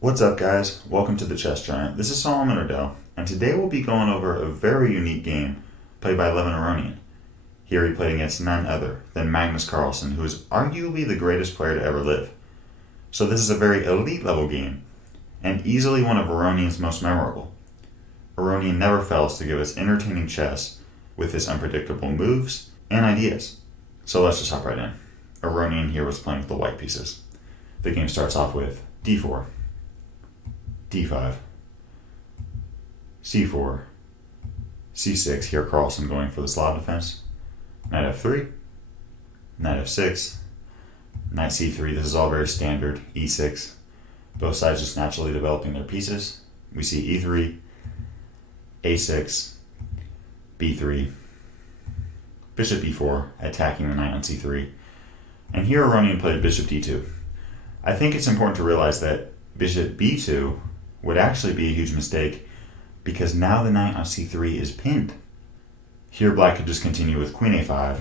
What's up, guys? Welcome to the Chess Giant. This is Solomon Odell, and today we'll be going over a very unique game played by Levon Aronian. Here he played against none other than Magnus Carlsen, who is arguably the greatest player to ever live. So this is a very elite level game, and easily one of Aronian's most memorable. Aronian never fails to give us entertaining chess with his unpredictable moves and ideas. So let's just hop right in. Aronian here was playing with the white pieces. The game starts off with d4, d5, c4, c6, here Carlsen going for the Slav defense, knight f3, knight f6, knight c3, this is all very standard, e6, both sides just naturally developing their pieces. We see e3, a6, b3, bishop e4, attacking the knight on c3, and here Aronian played bishop d2. I think it's important to realize that bishop b2 would actually be a huge mistake because now the knight on c3 is pinned. Here black could just continue with queen a5,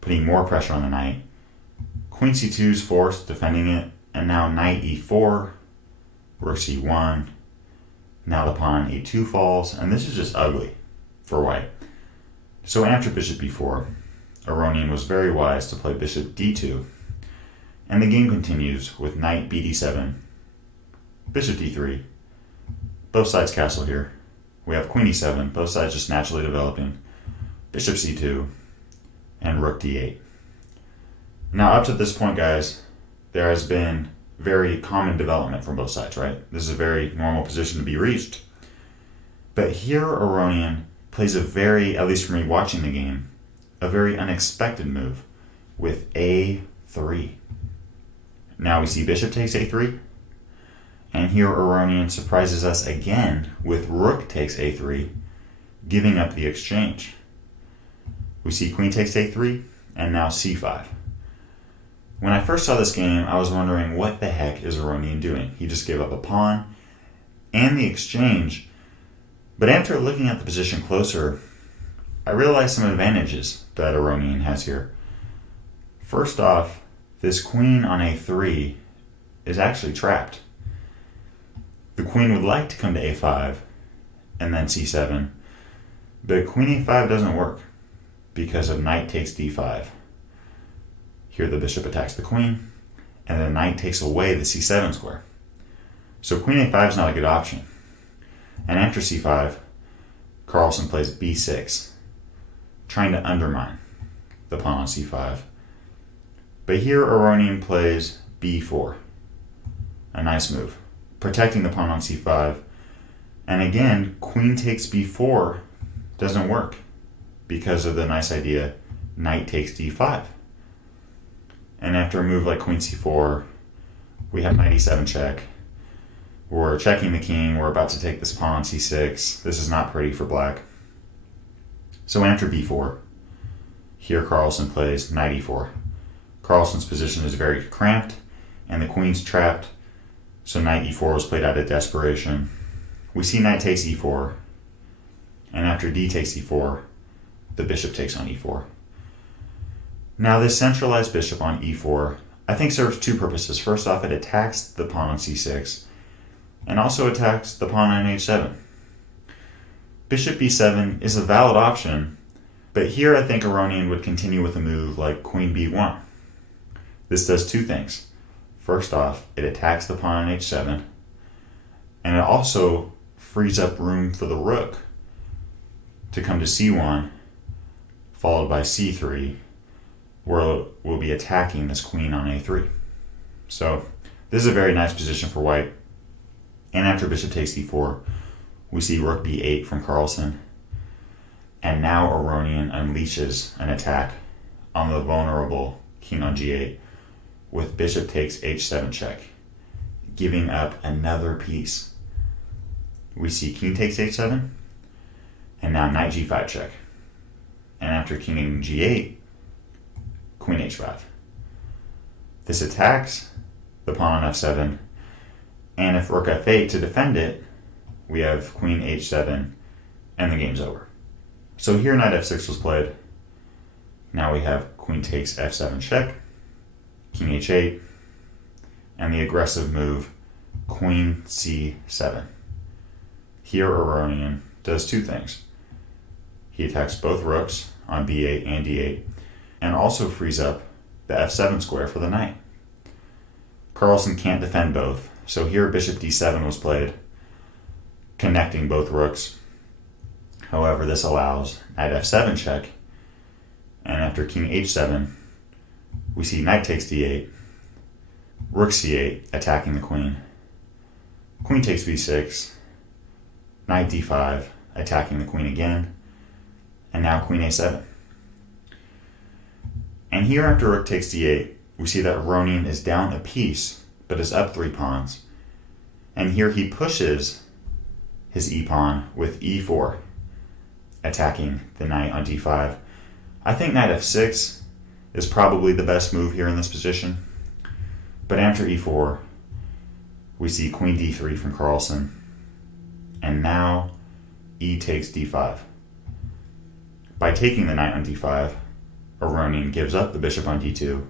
putting more pressure on the knight. Queen c2 is forced, defending it, and now knight e4, rook c1, now the pawn a2 falls, and this is just ugly for white. So after bishop b4, Aronian was very wise to play bishop d2, and the game continues with knight bd7, bishop d3, both sides castle here. We have queen e7, both sides just naturally developing, bishop c2, and rook d8. Now up to this point, guys, there has been very common development from both sides, right? This is a very normal position to be reached. But here Aronian plays a very, at least for me watching the game, a very unexpected move with a3. Now we see bishop takes a3, and here Aronian surprises us again with rook takes a3, giving up the exchange. We see queen takes a3, and now c5. When I first saw this game, I was wondering what the heck is Aronian doing? He just gave up a pawn and the exchange, but after looking at the position closer, I realized some advantages that Aronian has here. First off, this queen on a3 is actually trapped. The queen would like to come to a5 and then c7, but queen a5 doesn't work because of knight takes d5. Here the bishop attacks the queen, and the knight takes away the c7 square. So queen a5 is not a good option. And after c5, Carlsen plays b6, trying to undermine the pawn on c5. But here Aronian plays b4, a nice move, protecting the pawn on c5. And again, queen takes b4 doesn't work because of the nice idea, knight takes d5. And after a move like queen c4, we have knight e7 check. We're checking the king, we're about to take this pawn on c6. This is not pretty for black. So after b4, here Carlsen plays knight e4. Carlsen's position is very cramped, and the queen's trapped, so knight e4 was played out of desperation. We see knight takes e4, and after d takes e4, the bishop takes on e4. Now this centralized bishop on e4, I think serves two purposes. First off, it attacks the pawn on c6, and also attacks the pawn on h7. Bishop b7 is a valid option, but here I think Aronian would continue with a move like queen b1. This does two things. First off, it attacks the pawn on h7, and it also frees up room for the rook to come to c1, followed by c3, where we'll be attacking this queen on a3. So this is a very nice position for white. And after bishop takes e4, we see rook b8 from Carlsen. And now Aronian unleashes an attack on the vulnerable king on g8 with bishop takes h7 check, giving up another piece. We see king takes h7, and now knight g5 check. And after king and g8, queen h5. This attacks the pawn on f7, and if rook f8 to defend it, we have queen h7, and the game's over. So here knight f6 was played. Now we have queen takes f7 check, king h8, and the aggressive move queen c7. Here Aronian does two things. He attacks both rooks on b8 and d8, and also frees up the f7 square for the knight. Carlsen can't defend both, so here bishop d7 was played, connecting both rooks. However, this allows knight f7 check, and after king h7, we see knight takes d8, rook c8 attacking the queen, queen takes b6, knight d5 attacking the queen again, and now queen a7. And here after rook takes d8, we see that Aronian is down a piece, but is up 3 pawns. And here he pushes his e-pawn with e4, attacking the knight on d5. I think knight f6 is probably the best move here in this position. But after e4, we see queen d3 from Carlsen. And now e takes d5. By taking the knight on d5, Aronian gives up the bishop on d2,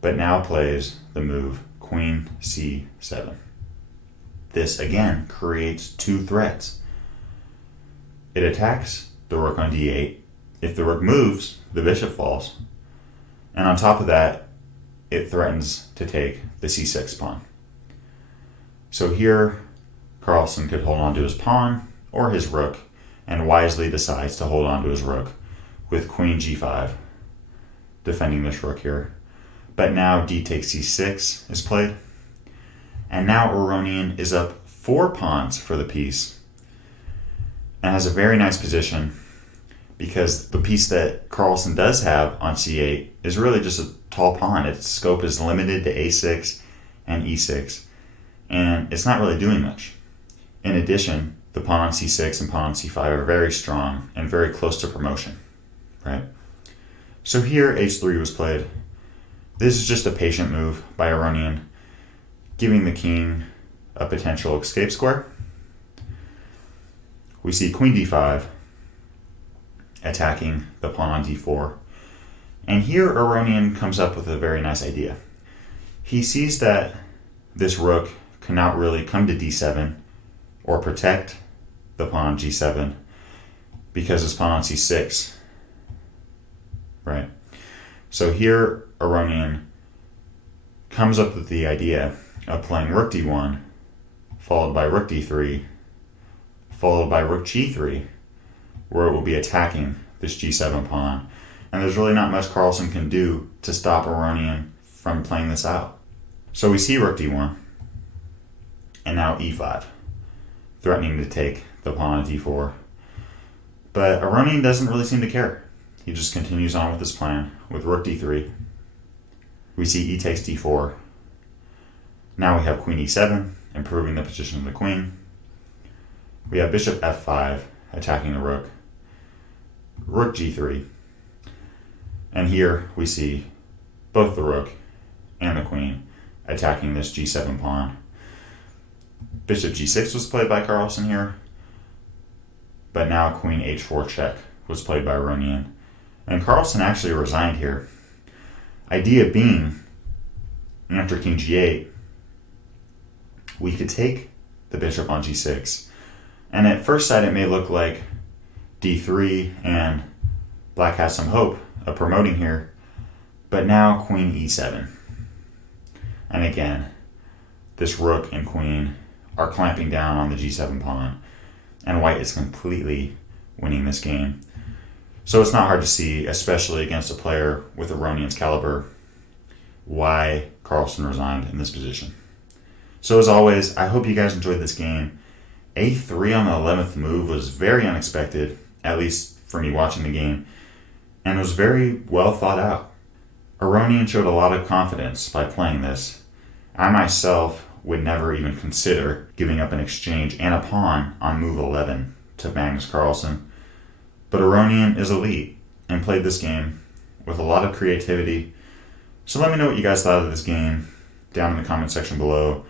but now plays the move queen c7. This again creates two threats. It attacks the rook on d8. If the rook moves, the bishop falls. And on top of that, it threatens to take the c6 pawn. So here, Carlsen could hold on to his pawn or his rook, and wisely decides to hold on to his rook with queen g5, defending this rook here. But now d takes c6 is played, and now Aronian is up 4 pawns for the piece, and has a very nice position because the piece that Carlsen does have on c8 is really just a tall pawn. Its scope is limited to a6 and e6, and it's not really doing much. In addition, the pawn on c6 and pawn on c5 are very strong and very close to promotion, right? So here h3 was played. This is just a patient move by Aronian, giving the king a potential escape square. We see queen d5 attacking the pawn on d4. And here Aronian comes up with a very nice idea. He sees that this rook cannot really come to d7 or protect the pawn on g7 because his pawn on c6, right? So here Aronian comes up with the idea of playing rook d1, followed by rook d3, followed by rook g3, where it will be attacking this g7 pawn. And there's really not much Carlsen can do to stop Aronian from playing this out. So we see rook d1, and now e5, threatening to take the pawn on d4. But Aronian doesn't really seem to care. He just continues on with his plan with rook d3. We see e takes d4. Now we have queen e7, improving the position of the queen. We have bishop f5, attacking the rook. Rook g3. And here we see both the rook and the queen attacking this g7 pawn. Bishop g6 was played by Carlsen here, but now queen h4 check was played by Aronian. And Carlsen actually resigned here. Idea being, after king g8, we could take the bishop on g6. And at first sight it may look like d3 and black has some hope of promoting here, but now queen e7. And again, this rook and queen are clamping down on the g7 pawn, and white is completely winning this game. So it's not hard to see, especially against a player with Aronian's caliber, why Carlsen resigned in this position. So as always, I hope you guys enjoyed this game. a3 on the 11th move was very unexpected, at least for me watching the game, and was very well thought out. Aronian showed a lot of confidence by playing this. I myself would never even consider giving up an exchange and a pawn on move 11 to Magnus Carlsen. But Aronian is elite and played this game with a lot of creativity. So let me know what you guys thought of this game down in the comment section below.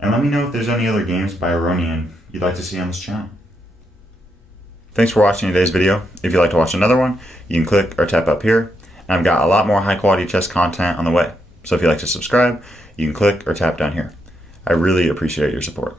And let me know if there's any other games by Aronian you'd like to see on this channel. Thanks for watching today's video. If you'd like to watch another one, you can click or tap up here. And I've got a lot more high quality chess content on the way. So if you'd like to subscribe, you can click or tap down here. I really appreciate your support.